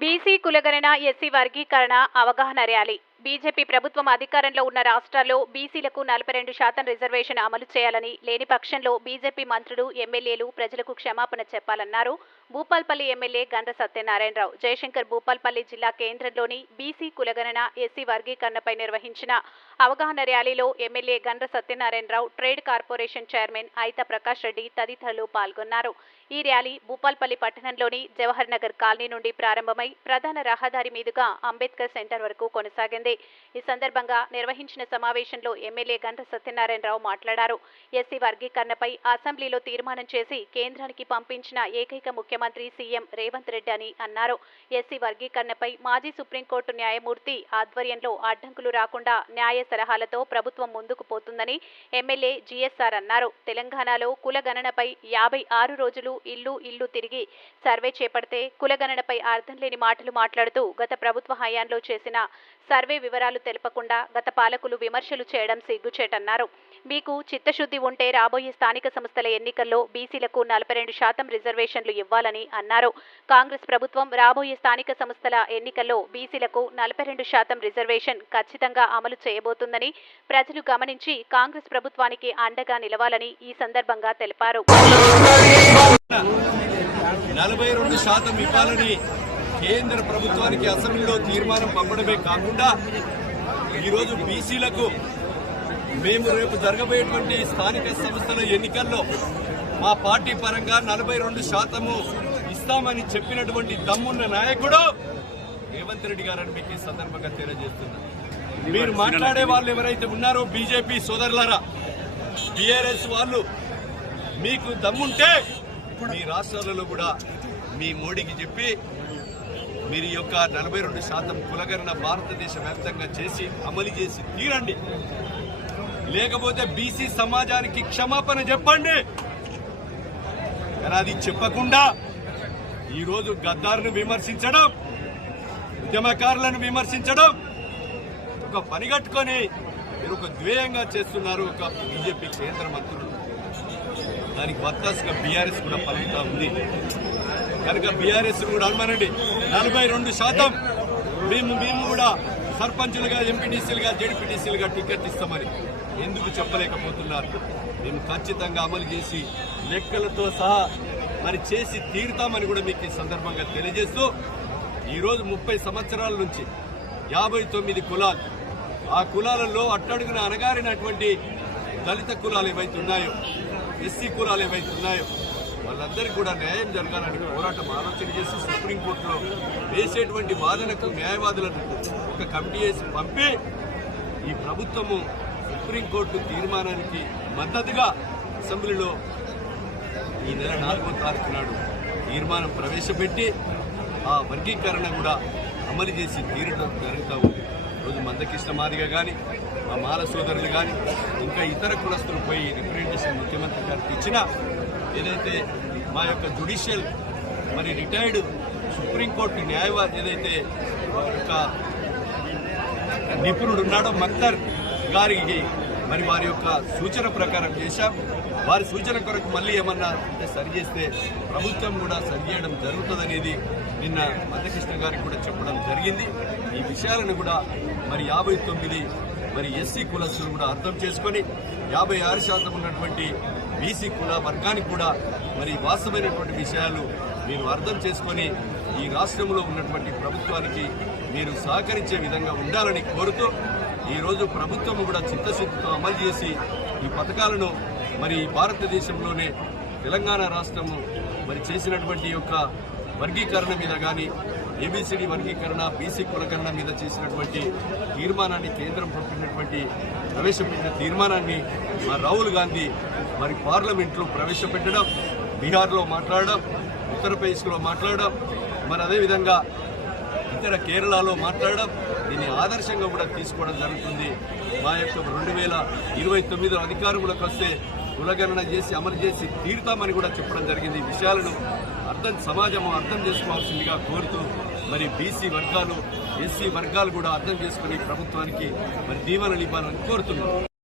BC కులగణన SC వర్గీకరణ అవగాహన ర్యాలీ. బీజేపీ ప్రభుత్వం అధికారంలో ఉన్న రాష్ట్రాల్లో బీసీలకు 42% రిజర్వేషన్ అమలు చేయాలని, లేని పక్షంలో బీజేపీ మంత్రులు, ఎమ్మెల్యేలు ప్రజలకు క్షమాపణ చెప్పాలన్నారు భూపాల్పల్లి ఎమ్మెల్యే గండ్ర సత్యనారాయణరావు. జయశంకర్ భూపాల్పల్లి జిల్లా కేంద్రంలోని బీసీ కులగణన ఎస్సీ వర్గీకరణపై నిర్వహించిన అవగాహన ర్యాలీలో MLA Gandra Satyanarayana Rao, trade corporation chairman అయిత ప్రకాష్ రెడ్డి తదితరులు పాల్గొన్నారు. ఈ ర్యాలీ భూపాల్పల్లి పట్టణంలోని జవహర్ నగర్ కాలనీ నుండి ప్రారంభమై ప్రధాన రహదారి మీదుగా అంబేద్కర్ సెంటర్ వరకు కొనసాగింది. ఈ సందర్భంగా నిర్వహించిన సమావేశంలో ఎమ్మెల్యే గండ్ర సత్యనారాయణరావు మాట్లాడారు. ఎస్సీ వర్గీకరణపై అసెంబ్లీలో తీర్మానం చేసి కేంద్రానికి పంపించిన ఏకైక ముఖ్యమంత్రి సీఎం రేవంత్ రెడ్డి అని అన్నారు. ఎస్సీ వర్గీకరణపై మాజీ సుప్రీంకోర్టు న్యాయమూర్తి ఆధ్వర్యంలో అడ్డంకులు రాకుండా న్యాయ సలహాలతో ప్రభుత్వం ముందుకు పోతుందని ఎమ్మెల్యే జీఎస్ఆర్ అన్నారు. తెలంగాణలో కులగణనపై 56 రోజులు ఇల్లు తిరిగి సర్వే చేపడితే కులగణనపై అర్థం లేని మాటలు మాట్లాడుతూ గత ప్రభుత్వ హయాంలో చేసిన సర్వే వివరాలు తెలపకుండా గత పాలకులు విమర్శలు చేయడం సిగ్గుచేటన్నారు. మీకు చిత్తశుద్ధి ఉంటే రాబోయే స్థానిక సంస్థల ఎన్నికల్లో బీసీలకు 42% రిజర్వేషన్లు ఇవ్వాలని అన్నారు. కాంగ్రెస్ ప్రభుత్వం రాబోయే స్థానిక సంస్థల ఎన్నికల్లో బీసీలకు 42% రిజర్వేషన్ ఖచ్చితంగా అమలు చేయబోతుందని ప్రజలు గమనించి కాంగ్రెస్ ప్రభుత్వానికి అండగా నిలవాలని ఈ సందర్భంగా తెలిపారు. 42% ఇవ్వాలని కేంద్ర ప్రభుత్వానికి అసెంబ్లీలో తీర్మానం పంపడమే కాకుండా ఈరోజు బీసీలకు మేము రేపు జరగబోయేటువంటి స్థానిక సంస్థల ఎన్నికల్లో మా పార్టీ పరంగా 42% ఇస్తామని చెప్పినటువంటి దమ్మున్న నాయకుడు రేవంత్ రెడ్డి గారని మీకు ఈ సందర్భంగా తెలియజేస్తున్నారు. మీరు మాట్లాడే వాళ్ళు ఎవరైతే ఉన్నారో బీజేపీ సోదరులారా, బీఆర్ఎస్ వాళ్ళు, మీకు దమ్ముంటే మీ రాష్ట్రాలలో కూడా మీ మోడీకి చెప్పి మీరు యొక్క 42% కులగణన భారతదేశ వ్యాప్తంగా చేసి అమలు చేసి తీరండి. లేకపోతే బీసీ సమాజానికి క్షమాపణ చెప్పండి. కానీ అది చెప్పకుండా ఈరోజు గద్దారును విమర్శించడం, ఉద్యమకారులను విమర్శించడం ఒక పనిగట్టుకొని మీరు ఒక ద్వేయంగా చేస్తున్నారు ఒక బీజేపీ కేంద్ర మంత్రులు. దానికి వత్తాసుగా బీఆర్ఎస్ కూడా పలుకుతా ఉంది. కనుక బీఆర్ఎస్ కూడా అనుమానండి, 42% మేము కూడా సర్పంచులుగా, ఎంపీటీసీలుగా, జెడ్పీటీసీలుగా టికెట్ ఇస్తామని ఎందుకు చెప్పలేకపోతున్నారు? మేము ఖచ్చితంగా అమలు చేసి లెక్కలతో సహా మరి చేసి తీరుతామని కూడా మీకు ఈ సందర్భంగా తెలియజేస్తూ, ఈరోజు 30 సంవత్సరాల నుంచి 59 కులాలు, ఆ కులాలలో అట్టడుగున అణగారినటువంటి దళిత కులాలు ఏవైతే ఉన్నాయో, ఎస్సీ కులాలు ఏవైతే ఉన్నాయో వాళ్ళందరికీ కూడా న్యాయం జరగాలని పోరాటం ఆలోచన చేసి సుప్రీంకోర్టులో వేసేటువంటి వాదనకు న్యాయవాదులను ఒక కమిటీ వేసి పంపి ఈ ప్రభుత్వము సుప్రీంకోర్టు తీర్మానానికి మద్దతుగా అసెంబ్లీలో ఈ నెల 4వ తారీఖు నాడు తీర్మానం ప్రవేశపెట్టి ఆ వర్గీకరణ కూడా అమలు చేసి తీరడం జరుగుతూ ఉంది. రోజు మందకృష్ణ మాదిగ కానీ, మా మాల సోదరులు కానీ, ఇంకా ఇతర కులస్తులు పోయి రిప్రజెంటేషన్ ముఖ్యమంత్రి గారికి ఇచ్చిన ఏదైతే మా యొక్క జ్యుడిషియల్ మరి రిటైర్డ్ సుప్రీంకోర్టు న్యాయవాది ఏదైతే ఒక నిపుణుడు ఉన్నాడో మక్తర్ గారికి మరి వారి యొక్క సూచన ప్రకారం చేశాం. వారి సూచన కొరకు మళ్ళీ ఏమన్నా సరి చేస్తే ప్రభుత్వం కూడా సరిచేయడం జరుగుతుందనేది నిన్న మందకృష్ణ గారికి కూడా చెప్పడం జరిగింది. ఈ విషయాలను కూడా మరి 59 మరి ఎస్సీ కులస్తులు కూడా అర్థం చేసుకొని 56% ఉన్నటువంటి బీసీ కుల వర్గానికి కూడా మరి వాస్తవమైనటువంటి విషయాలు మీరు అర్థం చేసుకొని ఈ రాష్ట్రంలో ఉన్నటువంటి ప్రభుత్వానికి మీరు సహకరించే విధంగా ఉండాలని కోరుతూ ఈరోజు ప్రభుత్వం కూడా చిత్తశుద్ధితో అమలు చేసి ఈ పథకాలను మరి భారతదేశంలోనే తెలంగాణ రాష్ట్రము మరి చేసినటువంటి యొక్క వర్గీకరణ మీద కానీ, ఏబీసీడీ వర్గీకరణ, బీసీ కులగణన మీద చేసినటువంటి తీర్మానాన్ని కేంద్రం పంపినటువంటి ప్రవేశపెట్టిన తీర్మానాన్ని మా రాహుల్ గాంధీ మరి పార్లమెంట్లో ప్రవేశపెట్టడం, బీహార్లో మాట్లాడడం, ఉత్తరప్రదేశ్లో మాట్లాడడం, మరి అదేవిధంగా ఇతర కేరళలో మాట్లాడడం, దీన్ని ఆదర్శంగా కూడా తీసుకోవడం జరుగుతుంది. మా యొక్క 2029 అధికారంలోకి వస్తే కులగణన చేసి అమలు చేసి తీరుతామని కూడా చెప్పడం జరిగింది. ఈ విషయాలను సమాజం అర్థం చేసుకోవాల్సిందిగా కోరుతూ మరి బీసీ వర్గాలు, ఎస్సీ వర్గాలు కూడా అర్థం చేసుకుని ప్రభుత్వానికి మరి దీవెనలు ఇవ్వాలని కోరుతున్నాం.